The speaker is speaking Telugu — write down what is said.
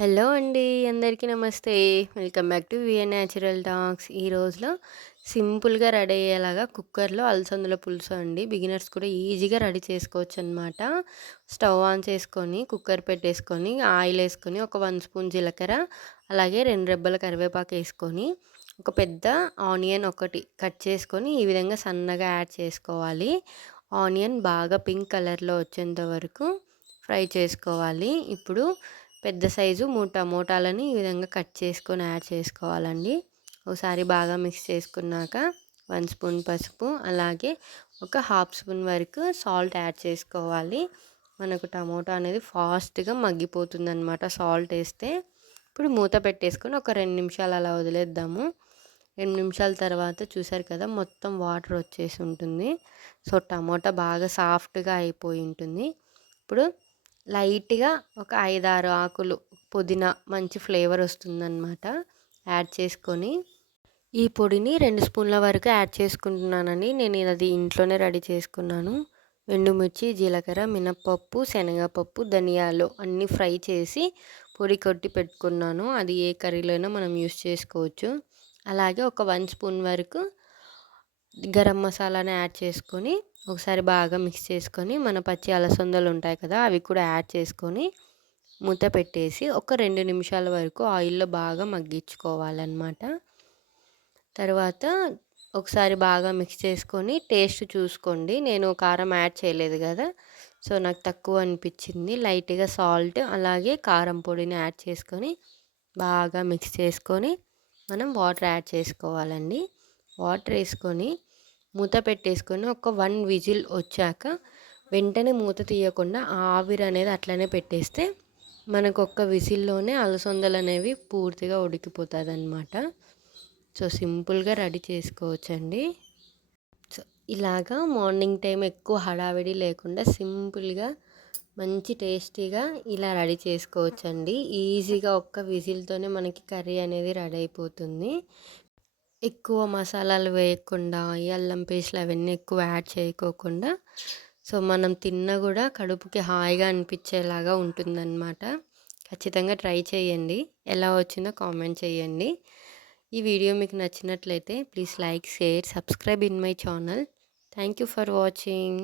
హలో అండి అందరికీ నమస్తే. Welcome back to VN natural talks. ఈ రోజులో సింపుల్గా రెడీ అయ్యేలాగా కుక్కర్లో అలసందుల పులుసు అండి. బిగినర్స్ కూడా ఈజీగా రెడీ చేసుకోవచ్చు అనమాట స్టవ్ ఆన్ చేసుకొని కుక్కర్ పెట్టేసుకొని ఆయిల్ వేసుకొని ఒక వన్ స్పూన్ జీలకర్ర అలాగే రెండు రెబ్బల కరివేపాకు వేసుకొని ఒక పెద్ద ఆనియన్ ఒకటి కట్ చేసుకొని ఈ విధంగా సన్నగా యాడ్ చేసుకోవాలి. ఆనియన్ బాగా పింక్ కలర్లో వచ్చేంత వరకు ఫ్రై చేసుకోవాలి. ఇప్పుడు పెద్ద సైజు మూడు టమోటాలని ఈ విధంగా కట్ చేసుకొని యాడ్ చేసుకోవాలండి. ఒకసారి బాగా మిక్స్ చేసుకున్నాక వన్ స్పూన్ పసుపు అలాగే ఒక హాఫ్ స్పూన్ వరకు సాల్ట్ యాడ్ చేసుకోవాలి. మనకు టమోటా అనేది ఫాస్ట్గా మగ్గిపోతుంది అనమాట సాల్ట్ వేస్తే. ఇప్పుడు మూత పెట్టేసుకొని ఒక రెండు నిమిషాలు అలా వదిలేద్దాము. రెండు నిమిషాల తర్వాత చూసారు కదా మొత్తం వాటర్ వచ్చేసి ఉంటుంది. సో టమోటా బాగా సాఫ్ట్గా అయిపోయి ఉంటుంది. ఇప్పుడు లైట్గా ఒక ఐదారు ఆకులు పుదీనా మంచి ఫ్లేవర్ వస్తుందన్నమాట. యాడ్ చేసుకొని ఈ పొడిని రెండు స్పూన్ల వరకు యాడ్ చేసుకుంటున్నానండి. నేను అది ఇంట్లోనే రెడీ చేసుకున్నాను. ఎండుమిర్చి జీలకర్ర మినప్పప్పు శనగపప్పు ధనియాలు అన్నీ ఫ్రై చేసి పొడి కొట్టి పెట్టుకున్నాను. అది ఏ కర్రీలో అయినా మనం యూస్ చేసుకోవచ్చు. అలాగే ఒక వన్ స్పూన్ వరకు గరం మసాలాని యాడ్ చేసుకొని ఒకసారి బాగా మిక్స్ చేసుకొని మన పచ్చి అలసందలు ఉంటాయి కదా అవి కూడా యాడ్ చేసుకొని మూత పెట్టేసి ఒక రెండు నిమిషాల వరకు ఆయిల్లో బాగా మగ్గించుకోవాలన్నమాట. తర్వాత ఒకసారి బాగా మిక్స్ చేసుకొని టేస్ట్ చూసుకోండి. నేను కారం యాడ్ చేయలేదు కదా సో నాకు తక్కువ అనిపించింది. లైట్గా సాల్ట్ అలాగే కారం పొడిని యాడ్ చేసుకొని బాగా మిక్స్ చేసుకొని మనం వాటర్ యాడ్ చేసుకోవాలండి. వాటర్ వేసుకొని మూత పెట్టేసుకొని ఒక వన్ విజిల్ వచ్చాక వెంటనే మూత తీయకుండా ఆవిరి అనేది అట్లనే పెట్టేస్తే మనకు ఒక్క విజిల్లోనే అలసందలు అనేవి పూర్తిగా ఉడికిపోతుంది అనమాట సో సింపుల్గా రెడీ చేసుకోవచ్చండి. సో ఇలాగా మార్నింగ్ టైం ఎక్కువ హడావిడి లేకుండా సింపుల్గా మంచి టేస్టీగా ఇలా రెడీ చేసుకోవచ్చండి. ఈజీగా ఒక్క విజిల్తోనే మనకి కర్రీ అనేది రెడీ అయిపోతుంది. ఎక్కువ మసాలాలు వేయకుండా ఈ అల్లం పేస్ట్లు అవన్నీ ఎక్కువ యాడ్ చేయకోకుండా సో మనం తిన్నా కూడా కడుపుకి హాయిగా అనిపించేలాగా ఉంటుందన్నమాట. ఖచ్చితంగా ట్రై చేయండి. ఎలా వచ్చిందో కామెంట్ చేయండి. ఈ వీడియో మీకు నచ్చినట్లయితే please like share subscribe in my channel. Thank you for watching.